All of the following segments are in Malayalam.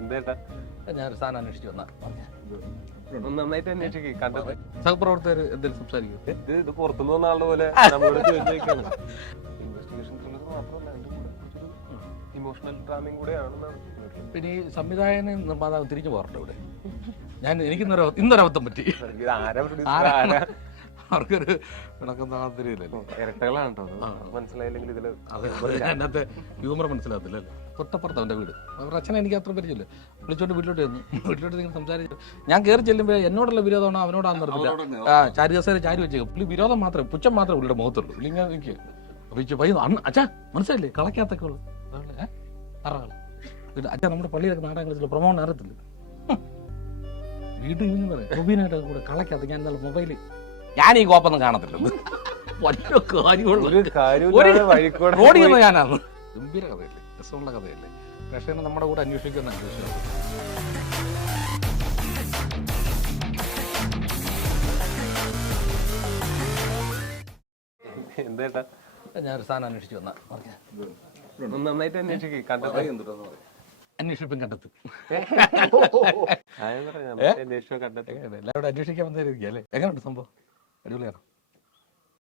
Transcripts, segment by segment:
എന്തേട്ടാ ഞാൻ സാധനം അന്വേഷിച്ചു വന്ന നന്നായിട്ട് അന്വേഷിക്കും കണ്ടത് സഹപ്രവർത്തകർ എന്തെങ്കിലും സംസാരിക്കും. ഇത് പുറത്തുനിന്ന് വന്ന ആളുടെ പോലെ നമ്മളോട് ചോദിച്ചേക്കാണ്. ഇൻവെസ്റ്റിഗേഷൻ ത്രില്ലർ മാത്രമല്ല, അതിന്റെ കൂടെ കുറച്ചൊരു ഇമോഷണൽ ഡ്രാമയും കൂടെയാണെന്നാണ്. പിന്നെ ഈ സംവിധായകനും നിർമ്മാതാവും തിരിഞ്ഞു പോകാറുണ്ട് ഇവിടെ. എനിക്ക് ഇന്നൊരബദ്ധം പറ്റി. ഇത് ആരാ producer? ആരാ? അവർക്കൊരു പിണക്കം താത്തിരിയില്ലല്ലോ. ഇരട്ടകളാണ് കേട്ടോ. മനസ്സിലായില്ലെങ്കിൽ ഇതില് അതിനകത്ത് ഹ്യൂമർ മനസ്സിലാകത്തില്ലല്ലോ. തൊട്ടപ്പുറത്ത് അവൻ്റെ വീട്. അവരുടെ അച്ഛനെ എനിക്ക് അത്ര പരിചയമില്ല. വിളിച്ചോണ്ട് വീട്ടിലോട്ട് വന്നു. വീട്ടിലോട്ട് നിങ്ങൾ സംസാരിച്ചു. ഞാൻ കയറി ചെല്ലുമ്പോൾ എന്നോടുള്ള വിരോധമാണോ അവനോടാന്ന് പറഞ്ഞില്ല. ചാരി ദിവസം ചാരി വെച്ചേക്കും. പുള്ളി വിരോധം മാത്രമേ, പുച്ഛം മാത്രമേ പുള്ളിയുടെ മുഖത്തുള്ളൂ. പുള്ളി ഇങ്ങനെ എനിക്ക് അപ്പൊ പയ്യ അച്ഛാ മനസ്സിലായില്ലേ കളക്കാത്തൊക്കെ ഉള്ളു അച്ഛാ നമ്മുടെ പള്ളിയിലൊക്കെ നാടകം കളിച്ചില്ല പ്രമോഹൻ അറിയത്തില്ല. വീട്ടിൽ നിന്ന് പറയാം റൊബീനായിട്ട് കൂടെ കളക്കാത്ത ഞാൻ ഇന്നലെ മൊബൈലിൽ ഞാൻ ഈ കോപ്പൊന്നും കാണത്തില്ലെന്ന് ഓടിക്കുന്ന ഞാനാണ്. ഗംഭീര കഥയല്ലേ, രസമുള്ള കഥയല്ലേ. പക്ഷേ നമ്മുടെ കൂടെ അന്വേഷിക്കുന്ന എന്തേട്ടാ ഞാനൊരു സാധനം അന്വേഷിച്ചു വന്ന നന്നായിട്ട് അന്വേഷിക്കും കണ്ടത് അന്വേഷിപ്പം കണ്ടെത്തും. കണ്ടെത്തി എല്ലാവരും അന്വേഷിക്കാൻ വന്നായിരിക്കും അല്ലേ? എങ്ങനെയുണ്ട് സംഭവം? അടിപൊളിയാണ്.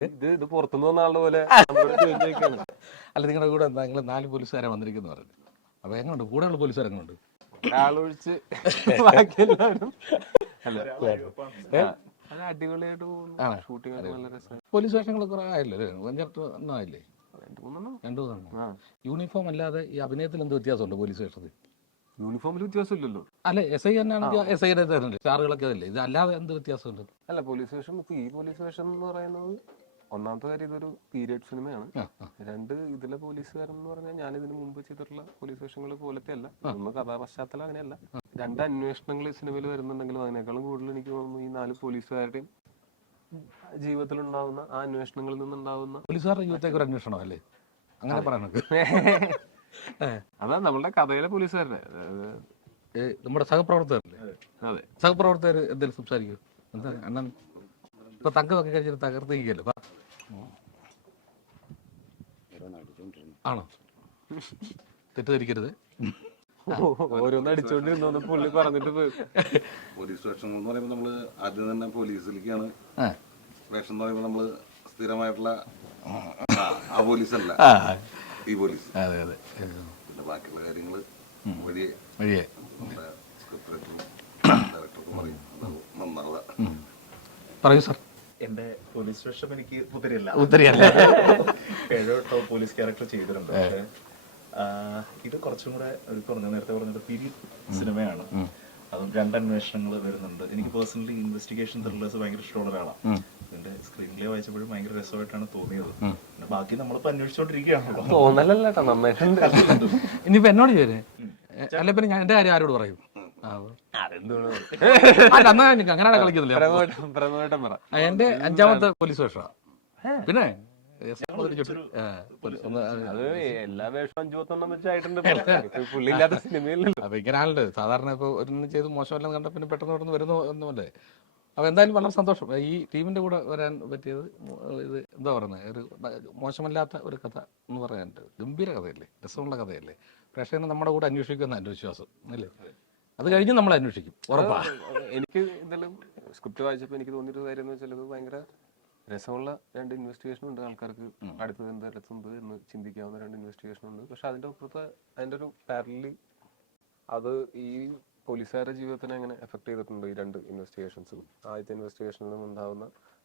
ഇത് പുറത്തുനിന്ന് വന്ന ആളുടെ പോലെ നമ്മളോട് ചോദിച്ചേക്കാണ്. അല്ല നിങ്ങളുടെ കൂടെ എന്താ നിങ്ങൾ 4 പോലീസുകാരെ വന്നിരിക്കുന്നു പറഞ്ഞു. അപ്പൊ എങ്ങനെയുണ്ട് കൂടെയുള്ള പോലീസുകാർ എങ്ങനെയുണ്ട്? ആളൊഴിച്ച് ബാക്കി എല്ലാവരും അടിപൊളിയായിട്ട് പോകുന്നു. ഷൂട്ടിംഗ് നല്ല രസം. പോലീസ് വേഷങ്ങൾ കുറെ ആയല്ലോ അല്ലേ? 5-6 ആയില്ലേ? 2-3 യൂണിഫോം അല്ലാതെ ഈ അഭിനയത്തിൽ എന്ത് വ്യത്യാസമുണ്ട് പോലീസ് വേഷത്തിൽ? യൂണിഫോമിൽ വ്യത്യാസമില്ലല്ലോ. അല്ലെ എസ് ഐ തന്നെയാണെങ്കിൽ എസ് ഐയുടെ സ്റ്റാറുകളൊക്കെ അതല്ലേ, ഇത് അല്ലാതെ എന്ത് വ്യത്യാസമുണ്ട്? അല്ല പോലീസ് വേഷം ഇപ്പൊ ഈ പോലീസ് വേഷം എന്ന് പറയുന്നത് ഒന്നാമത്തെ കാര്യം ഇതൊരു പീരിയഡ് സിനിമയാണ്. 2 ഇതിലെ പോലീസുകാരൻ എന്ന് പറഞ്ഞാൽ ഞാൻ ഇതിന് മുമ്പ് ചെയ്തിട്ടുള്ള പോലീസ് വേഷങ്ങൾ പോലത്തെ അല്ല. ഒന്ന് കഥാപശ്ചാത്തലം അങ്ങനെയല്ല. 2 അന്വേഷണങ്ങൾ ഈ സിനിമയിൽ വരുന്നുണ്ടെങ്കിലും അതിനേക്കാളും കൂടുതൽ എനിക്ക് തോന്നുന്നു ഈ 4 പോലീസുകാരുടെയും ജീവിതത്തിൽ ഉണ്ടാവുന്ന ആ അന്വേഷണങ്ങളിൽ നിന്നുണ്ടാവുന്ന പോലീസുകാരുടെ ജീവിതത്തേക്ക് ഒരു അന്വേഷണം അല്ലേ അങ്ങനെ പറയാനൊക്കെ. അതാ നമ്മളുടെ കഥയിലെ പോലീസുകാരുടെ നമ്മുടെ സഹപ്രവർത്തകരല്ലേ? അതെ സഹപ്രവർത്തകർ എന്തെങ്കിലും സംസാരിക്കും. എന്താ അണ്ണൻ ഇപ്പൊ തങ്കമൊക്കെ കഴിച്ചിട്ട് തകർത്തിരിക്കല്ലോ ആണോ? തെറ്റിദ്ധരിക്കരുത്. ഓരോന്ന് അടിച്ചോണ്ടിരുന്നോന്ന് പുള്ളി പറഞ്ഞിട്ട് പോയി. പോലീസ് വേഷം എന്ന് പറയുമ്പോൾ നമ്മള് ആദ്യം തന്നെ പോലീസിലേക്കാണ് വേഷം എന്ന് പറയുമ്പോൾ നമ്മള് സ്ഥിരമായിട്ടുള്ള ആ പോലീസല്ല ഈ പോലീസ്. അതെ അതെ. പിന്നെ ബാക്കിയുള്ള കാര്യങ്ങള് വഴിയെ നമ്മുടെ സ്ക്രിപ്റ്റ് റൈറ്ററും ഡയറക്ടർക്കും പറയും നന്നാവുക. പറയൂ സാർ. എന്റെ പോലീസ് വേഷം എനിക്ക് ഉത്തരിയല്ല. 7 പോലീസ് ക്യാരക്ടർ ചെയ്തിട്ടുണ്ട്. പക്ഷേ ഇത് കുറച്ചും കൂടെ നേരത്തെ പറഞ്ഞത് പീരിയഡ് സിനിമയാണ്. അതും 2 അന്വേഷണങ്ങൾ വരുന്നുണ്ട്. എനിക്ക് പേഴ്സണലി ഇൻവെസ്റ്റിഗേഷൻ ത്രില്ലേഴ്സ് ഭയങ്കര ഇഷ്ടമുള്ള ഒരാളാണ്. ഇതിന്റെ സ്ക്രീൻ പ്ലേ വായിച്ചപ്പോഴും ഭയങ്കര രസമായിട്ടാണ് തോന്നിയത്. പിന്നെ ബാക്കി നമ്മളിപ്പോ അന്വേഷിച്ചോണ്ടിരിക്കുകയാണല്ലോ. തോന്നലല്ലോ നന്നായിട്ടുണ്ട്. ഇനിയിപ്പോ എന്നോട് ചോദിച്ചേ അല്ല പിന്നെ ഞാൻ എന്റെ കാര്യം ആരോട് പറയും? അങ്ങനെയാണ് കളിക്കുന്നില്ല. എന്റെ 5ാമത്തെ പോലീസ് വേഷമാണ്. പിന്നെ അത് എല്ലാ വേഷവും 5-10 വെച്ചായിട്ടുണ്ട്. പുള്ളി ഇല്ലാത്ത സിനിമയില്ലല്ലോ. അപ്പൊ ഇങ്ങനെയാണല്ലോ സാധാരണ. ഇപ്പൊ ഒരു ചെയ്ത് മോശമല്ലെന്ന് കണ്ട പിന്നെ പെട്ടെന്ന് പെട്ടെന്ന് വരുന്ന ഒന്നുമല്ലേ. അപ്പൊ എന്തായാലും വളരെ സന്തോഷം ഈ ടീമിന്റെ കൂടെ വരാൻ പറ്റിയത്. ഇത് എന്താ പറയുന്നത്, ഒരു മോശമല്ലാത്ത ഒരു കഥ എന്ന് പറയാനുണ്ട്. ഗംഭീര കഥയല്ലേ, രസമുള്ള കഥയല്ലേ. പക്ഷേ നമ്മുടെ കൂടെ അന്വേഷിക്കുന്ന എൻ്റെ വിശ്വാസം അല്ലേ. അത് കഴിഞ്ഞ് നമ്മൾ അന്വേഷിക്കും ഉറപ്പാ. എനിക്ക് ഇതിലും സ്ക്രിപ്റ്റ് വായിച്ചപ്പോൾ എനിക്ക് തോന്നിയൊരു കാര്യം എന്ന് വെച്ചാൽ ഇത് ഭയങ്കര രസമുള്ള 2 ഇൻവെസ്റ്റിഗേഷൻ ഉണ്ട്. ആൾക്കാർക്ക് അടുത്തത് എന്തെടുത്തുണ്ട് എന്ന് ചിന്തിക്കാവുന്ന 2 ഇൻവെസ്റ്റിഗേഷൻ ഉണ്ട്. പക്ഷെ അതിന്റെ അപ്പുറത്ത് അതിന്റെ ഒരു പാരലി അത് ഈ പോലീസുകാരുടെ ജീവിതത്തിനെ എങ്ങനെ എഫക്ട് ചെയ്തിട്ടുണ്ട് ഈ 2 ഇൻവെസ്റ്റിഗേഷൻസും. ആദ്യത്തെ ഇൻവെസ്റ്റിഗേഷനിൽ നിന്നുണ്ടാവുന്ന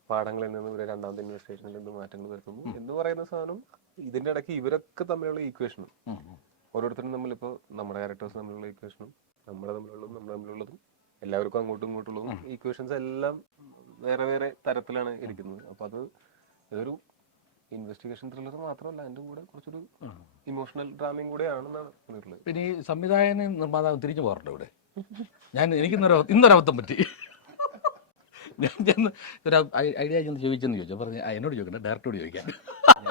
പാഠങ്ങളിൽ നിന്ന് ഇവരെ 2ാമത്തെ ഇൻവെസ്റ്റിഗേഷനിൽ എന്ത് മാറ്റങ്ങൾ വരുത്തുന്നു എന്ന് പറയുന്ന സാധനം. ഇതിന്റെ ഇടയ്ക്ക് ഇവരൊക്കെ തമ്മിലുള്ള ഈക്വേഷനും ഓരോരുത്തരും തമ്മിലിപ്പോൾ നമ്മുടെ ക്യാരക്ടേഴ്സ് തമ്മിലുള്ള ഈക്വേഷനും നമ്മുടെ തമ്മിലുള്ളതും എല്ലാവർക്കും അങ്ങോട്ടും ഇങ്ങോട്ടുള്ളതും ഈക്വേഷൻസ് എല്ലാം വേറെ വേറെ തരത്തിലാണ് ഇരിക്കുന്നത്. അപ്പൊ അത് ഇതൊരു ഇൻവെസ്റ്റിഗേഷൻ ത്രില്ലർ മാത്രമല്ല, അതിന്റെ കൂടെ കുറച്ചൊരു ഇമോഷണൽ ഡ്രാമയും കൂടെയാണെന്നാണ് പറഞ്ഞിട്ടുള്ളത്. പിന്നെ ഈ സംവിധായകനും നിർമ്മാതാവും തിരിഞ്ഞു പോകാറുണ്ട് ഇവിടെ. ഇന്നൊരബദ്ധം പറ്റി. ഞാൻ ചെന്ന് ഒരു ഐഡിയ ചോദിച്ചെന്ന് ചോദിച്ചു. പറഞ്ഞു എന്നോട് ചോദിക്കണ്ട, ഡയറക്ടറോട് ചോദിക്കാം.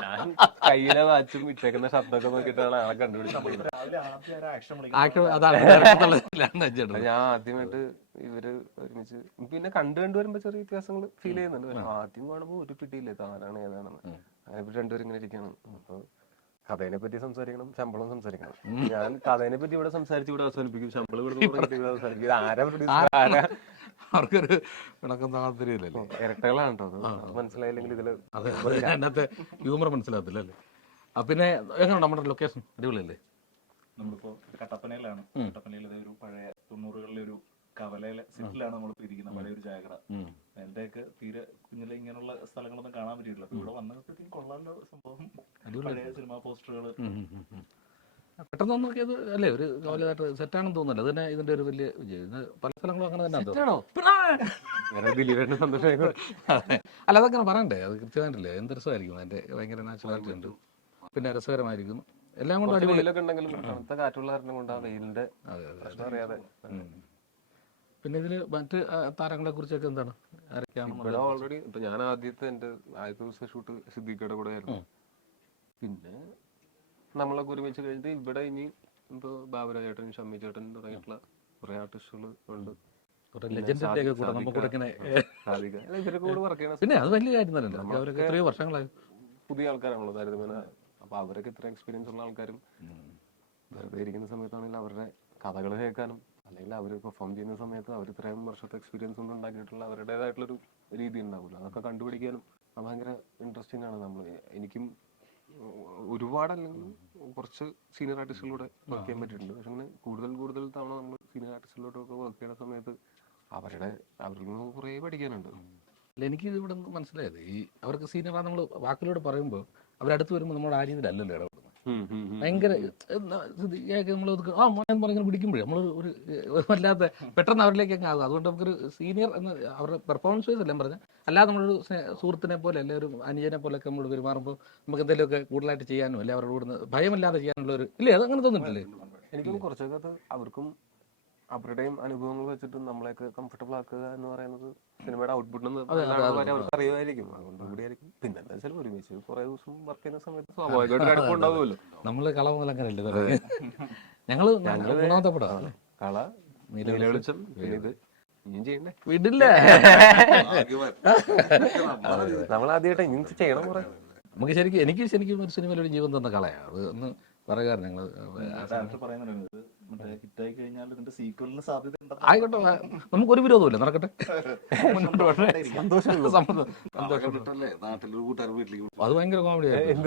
ഞാൻ കയ്യിലെ വാച്ചും ഇട്ടേക്കുന്ന ശബ്ദമൊക്കെ നോക്കിയിട്ടാണ് ആളെ കണ്ടുപിടിച്ചത്. ഞാൻ ആദ്യമായിട്ട് ഇവര് ഒരുമിച്ച് പിന്നെ കണ്ടു വരുമ്പോ ചെറിയ വ്യത്യാസങ്ങൾ ഫീൽ ചെയ്യുന്നുണ്ട്. പക്ഷെ ആദ്യം കാണുമ്പോൾ ഒരു പിടിയില്ല താനാണ് ഏതാണെന്ന്. അങ്ങനെ 2 പേരും ഇങ്ങനെ ഇരിക്കുകയാണ്. അപ്പൊ കഥേനെ പറ്റി സംസാരിക്കണം, ശമ്പളം സംസാരിക്കണം. ഞാൻ കഥേനെ പറ്റി ഇവിടെ സംസാരിച്ച് ഇവിടെ അവസാനിപ്പിക്കും, ശമ്പളം ഇവിടെ അവസാനിപ്പിക്കും. ഇത് ആരാ പ്രൊഡ്യൂസർ, ആരാ? അവർക്കൊരു പിണക്കം താല്പര്യമില്ലല്ലോ. ഇരട്ടകളാണ് കേട്ടോ, അത് മനസ്സിലായില്ലെങ്കിൽ ഇതില് അതെ, അതിനകത്ത് ഹ്യൂമർ മനസ്സിലാകത്തില്ല അല്ലേ. പിന്നെ എങ്ങനെയുണ്ട് നമ്മുടെ ലൊക്കേഷൻ? അടിപൊളിയല്ലേ? നമ്മളിപ്പോ കട്ടപ്പനയിലാണ്. കട്ടപ്പനയിൽ ഒരു പഴയ 90കളിലെ ഒരു കവലയിലെ സെറ്റിലാണ് നമ്മളിപ്പോ ഇരിക്കുന്നത്. പഴയ ഒരു ചായക്കട. എന്റെയൊക്കെ തീരെ കുഞ്ഞിലെ ഇങ്ങനെയുള്ള സ്ഥലങ്ങളൊന്നും കാണാൻ പറ്റിയിട്ടില്ല. അപ്പൊ ഇവിടെ വന്നപ്പോഴത്തേക്കും കൊള്ളാലോ സംഭവം. പഴയ സിനിമാ പോസ്റ്ററുകൾ പെട്ടെന്ന് നോക്കിയത് അല്ലേ, ഒരു കവലയായിട്ട് സെറ്റാണെന്ന് തോന്നുന്നില്ല. അത് തന്നെ ഇതിന്റെ ഒരു വലിയ വിജയം. ഇത് പല സ്ഥലങ്ങളും അങ്ങനെ തന്നെ അല്ല, അതങ്ങനെ പറയണ്ടേ, അത് കൃത്യമായിട്ടില്ലേ. എന്ത് രസമായിരിക്കും, അതിന്റെ ഭയങ്കര നാച്ചുറാലിറ്റി ഉണ്ട്, പിന്നെ രസകരമായിരിക്കും, എല്ലാം കൊണ്ടും അടിപൊളി. വെയിലൊക്കെ ഉണ്ടെങ്കിലും തണുത്ത കാറ്റുള്ള കാരണം കൊണ്ട് ആ വെയിലിന്റെ പ്രശ്നം അറിയാതെ. പിന്നെ ഇതില് മറ്റ് താരങ്ങളെ കുറിച്ചൊക്കെ എന്താണ്, ആരൊക്കെയാണ്? ഇവിടെ ഓൾറെഡി ഇപ്പൊ ഞാൻ ആദ്യത്തെ ദിവസം ഷൂട്ട് സിദ്ദീഖയുടെ കൂടെ ആയിരുന്നു. പിന്നെ നമ്മളൊക്കെ ഒരുമിച്ച് കഴിഞ്ഞിട്ട് ഇവിടെ ഇനി ഇപ്പൊ ബാബുരാജ് ചേട്ടൻ, ഷമ്മി ചേട്ടൻ തുടങ്ങിയിട്ടുള്ള കുറെ ആർട്ടിസ്റ്റുകൾ ഉണ്ട്. ഇവരൊക്കെ കൂടെ വർക്ക് ചെയ്യണം. പിന്നെ അത് വലിയ കാര്യം തന്നെ, അവരൊക്കെ എത്രയോ വർഷങ്ങളായി പുതിയ ആൾക്കാരാണല്ലോ താരതമ്യേന. അപ്പൊ അവരൊക്കെ ഇത്ര എക്സ്പീരിയൻസ് ഉള്ള ആൾക്കാരും വെറുതെ ഇരിക്കുന്ന സമയത്താണെങ്കിൽ അവരുടെ കഥകൾ കേൾക്കാനും അല്ലെങ്കിൽ അവർ പെർഫോം ചെയ്യുന്ന സമയത്ത് അവർ ഇത്രയും വർഷത്തെ എക്സ്പീരിയൻസ് കൊണ്ട് ഉണ്ടാക്കിയിട്ടുള്ള അവരുടേതായിട്ടുള്ളൊരു രീതി ഉണ്ടാവില്ല, അതൊക്കെ കണ്ടുപിടിക്കാനും അത് ഭയങ്കര ഇൻട്രസ്റ്റിംഗ് ആണ്. എനിക്കും ഒരുപാടല്ലെങ്കിൽ കുറച്ച് സീനിയർ ആർട്ടിസ്റ്റുകളിലൂടെ വർക്ക് ചെയ്യാൻ പറ്റിയിട്ടുണ്ട്. പക്ഷെ അങ്ങനെ കൂടുതൽ തവണ നമ്മൾ സീനിയർ ആർട്ടിസ്റ്റുകളിലോട്ടൊക്കെ വർക്ക് ചെയ്യുന്ന സമയത്ത് അവരിൽ നിന്ന് കുറേ പഠിക്കാനുണ്ട്. അല്ല, എനിക്ക് ഇവിടെ മനസ്സിലായത് ഈ അവർക്ക് സീനിയറാണ് നമ്മൾ വാക്കിലൂടെ പറയുമ്പോൾ അവരടുത്ത് വരുമ്പോൾ നമ്മൾ ആ രീതിയിലല്ലല്ലോ ഇടപെടുന്നത്. ഭയങ്കര നമ്മൾ പറഞ്ഞാൽ പിടിക്കുമ്പോഴേ നമ്മൾ ഒരു വല്ലാത്ത പെട്ടെന്ന് അവരിലേക്കൊക്കെ ആകും. അതുകൊണ്ട് നമുക്കൊരു സീനിയർ എന്ന അവരുടെ പെർഫോമൻസ് വൈസ് എല്ലാം പറഞ്ഞാൽ അല്ലാതെ നമ്മളൊരു സുഹൃത്തിനെ പോലെ അല്ലെ ഒരു അനുജനെ പോലെയൊക്കെ നമ്മൾ പെരുമാറുമ്പോൾ നമുക്ക് എന്തെങ്കിലുമൊക്കെ കൂടുതലായിട്ട് ചെയ്യാനോ അല്ലെ അവരുടെ കൂടെ ഭയമില്ലാതെ ചെയ്യാനുള്ള ഒരു ഇല്ലേ, അത് അങ്ങനെ തോന്നിട്ടില്ലേ? എനിക്കും കുറച്ചൊക്കെ അത് അവർക്കും അവരുടെയും അനുഭവങ്ങൾ വെച്ചിട്ട് നമ്മളെയൊക്കെ കംഫർട്ടബിൾ ആക്കുക എന്ന് പറയുന്നത് സിനിമയുടെ ഔട്ട്പുട്ട് അവർക്ക് അറിയുമായിരിക്കും. അതുകൊണ്ട് കൂടിയായിരിക്കും. പിന്നെ എന്താ വെച്ചാൽ ഒരുമിച്ച് കുറെ ദിവസം വർക്ക് ചെയ്യുന്ന സമയത്ത് സ്വാഭാവികമായിട്ട് അടുപ്പുണ്ടാവുമല്ലോ. നമ്മള് കള മുതൽ അങ്ങനെയല്ലേ ഞങ്ങള് മൂന്നാമത്തെ പടം കള, നീലവെളിച്ചം, ഇത് ഇനിയും ചെയ്യണ്ടേ? വിടില്ല, നമ്മൾ ആദ്യമായിട്ട് ഇനി ചെയ്യണം കുറെ. നമുക്ക് ശരിക്കും ഒരു സിനിമയിൽ ഒരു ജീവൻ തന്ന കളയാണ് അത് ഒന്ന് പറയാറ്. ഞങ്ങള് ആയിക്കോട്ടെ, നമുക്കൊരു വിരോധമില്ല, നടക്കട്ടെ. അത് ഭയങ്കര കോമഡി ആയിരുന്നു.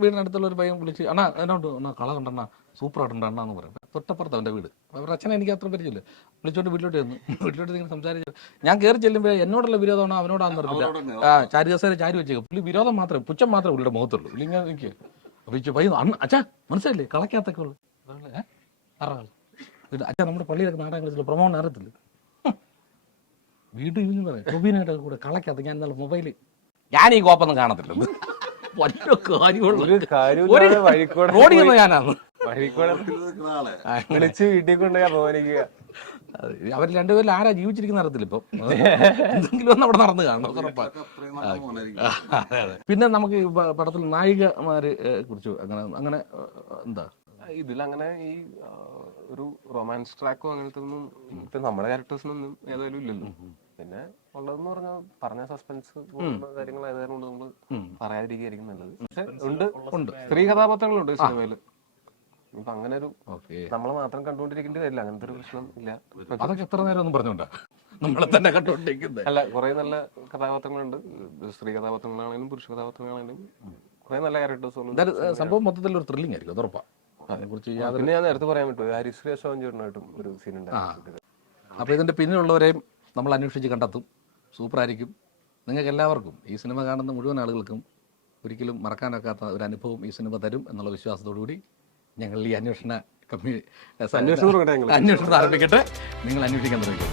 വീടിനടുത്തുള്ള ഒരു പയ്യൻ വിളിച്ച് അണ്ണാ എന്നോട്ട് കള കണ്ടെണ്ണ സൂപ്പർ ആയിട്ടുണ്ട് അണ്ണ എന്ന് പറയാം. തൊട്ടപ്പുറത്ത് അവൻ്റെ വീട്. അവരുടെ അച്ഛനെ എനിക്ക് അത്ര പരിചയമില്ല. വിളിച്ചോണ്ട് വീട്ടിലോട്ട് ചെന്നു. വീട്ടിലോട്ട് ഇങ്ങനെ സംസാരിച്ചു. ഞാൻ കയറി ചെല്ലുമ്പോൾ എന്നോടുള്ള വിരോധമാണോ അവനോടാന്ന് പറഞ്ഞില്ല. ചാരി ദിവസം ചാരി വെച്ചേക്കും. പുള്ളി വിരോധം മാത്രമേ, പുച്ഛം മാത്രമേ പുള്ളിയുടെ മുഖത്തുള്ളൂ. പുള്ളി ഇങ്ങനെ എനിക്ക് അപ്പൊ പയ്യ അച്ഛാ മനസ്സിലല്ലേ കളക്കാത്തൊക്കെ ഉള്ളു അച്ഛാ നമ്മുടെ പള്ളിയിലൊക്കെ നാടകം കളിച്ചുള്ള പ്രമോഷൻ അറിയത്തില്ല. വീട്ടിൽ ഇരുന്ന് പറയാം റൊബീനായിട്ട് കൂടെ കളക്കാത്ത ഞാൻ ഇന്നലെ മൊബൈലിൽ ഞാൻ ഈ കോപ്പൊന്നും കാണത്തില്ലെന്ന് ഓടിയെന്ന് ഞാനാണ് വിളിച്ച് വീട്ടിൽ കൊണ്ടുപോയി അപമാനിക്കുക. അവർ രണ്ടുപേരിൽ ആരാ ജീവിച്ചിരിക്കുന്ന അറിയത്തില്ല. ഇപ്പം എന്തെങ്കിലും ഒന്ന് അവിടെ നടന്നു കാണണം. പിന്നെ നമുക്ക് ഈ പടത്തിൽ നായികമാരെ കുറിച്ച് അങ്ങനെ എന്താ ഇതിലങ്ങനെ ഈ ഒരു റൊമാൻസ് ട്രാക്കോ അങ്ങനത്തെ ഒന്നും ഇപ്പൊ നമ്മുടെ ക്യാരക്ടേഴ്സിനൊന്നും ഏതായാലും ഇല്ലല്ലോ. പിന്നെ ഉള്ളതെന്ന് പറഞ്ഞ സസ്പെൻസ് കാര്യങ്ങൾ ഏതായാലും കൊണ്ട് നമ്മള് പറയാതിരിക്കുകയായിരിക്കും നല്ലത്. പക്ഷെ ഉണ്ട് സ്ത്രീ കഥാപാത്രങ്ങളുണ്ട് സിനിമയില്. ഇപ്പൊ അങ്ങനെ ഒരു നമ്മളെ മാത്രം കണ്ടുകൊണ്ടിരിക്കേണ്ടി വരില്ല, അങ്ങനത്തെ ഒരു പ്രശ്നം ഇല്ല. അതൊക്കെ എത്ര നേരം ഒന്നും പറഞ്ഞോണ്ടാ നമ്മളെ തന്നെ കണ്ടുകൊണ്ടിരിക്കുന്നത്. അല്ല, കുറെ നല്ല കഥാപാത്രങ്ങളുണ്ട്. സ്ത്രീ കഥാപാത്രങ്ങളാണെങ്കിലും പുരുഷ കഥാപാത്രങ്ങളാണെങ്കിലും കുറെ നല്ല ക്യാരക്ടേഴ്സ്. സംഭവം മൊത്തത്തിൽ ഒരു ത്രില്ലിംഗ് ആയിരിക്കും, അത് ഉറപ്പാ. പിന്നെ ഞാൻ നേരത്തെ പറയാൻ പറ്റും, ഹരിശ്രീ അശോകൻ ചേട്ടനായിട്ടും ഒരു സീൻ ഉണ്ടായിരുന്നു. അപ്പൊ ഇതിന്റെ പിന്നിലുള്ളവരെയും നമ്മൾ അന്വേഷിച്ച് കണ്ടെത്തും. സൂപ്പറായിരിക്കും. നിങ്ങൾക്ക് എല്ലാവർക്കും, ഈ സിനിമ കാണുന്ന മുഴുവൻ ആളുകൾക്കും ഒരിക്കലും മറക്കാനാക്കാത്ത ഒരു അനുഭവം ഈ സിനിമ തരും എന്നുള്ള വിശ്വാസത്തോടുകൂടി ഞങ്ങൾ ഈ അന്വേഷണം ആരംഭിക്കട്ടെ. നിങ്ങൾ അന്വേഷിക്കാൻ തുടങ്ങി.